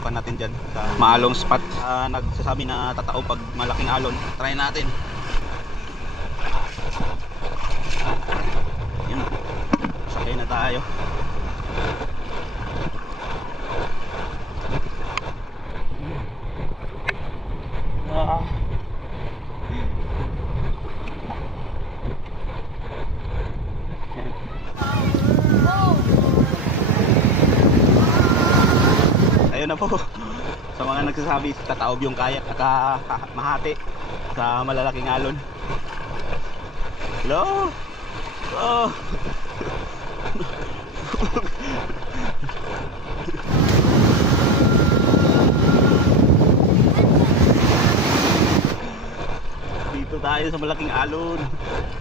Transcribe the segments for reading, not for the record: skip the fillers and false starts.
subukan natin dyan sa maalong spot. Nagsasabi na tatao pag malaking alon. Try natin. Yun, sakay na tayo. Ayun na po. Sa mga nagsasabi tataob yung kayak mahati sa malalaking alon. Hello? Oh. Dito tayo sa malaking alon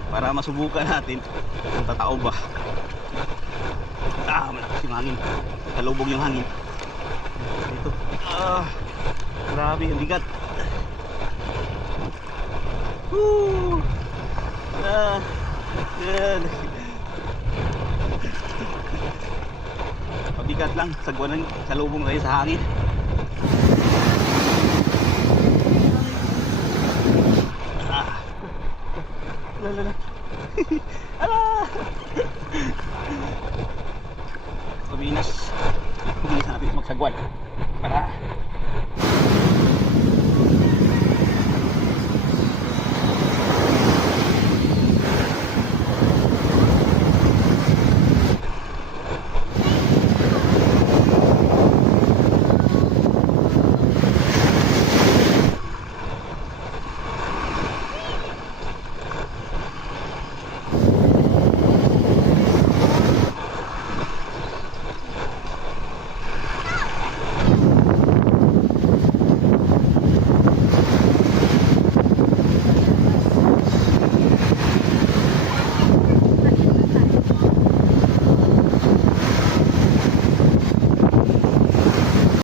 para masubukan natin kung tataob ba. Malakas yung hangin. Kalubog yung hangin. Ito. Grabe, ang bigat. Yan. Pabigat lang, sagwanan, salubong tayo sa hangin. Lala. Kuminas natin magsagwan para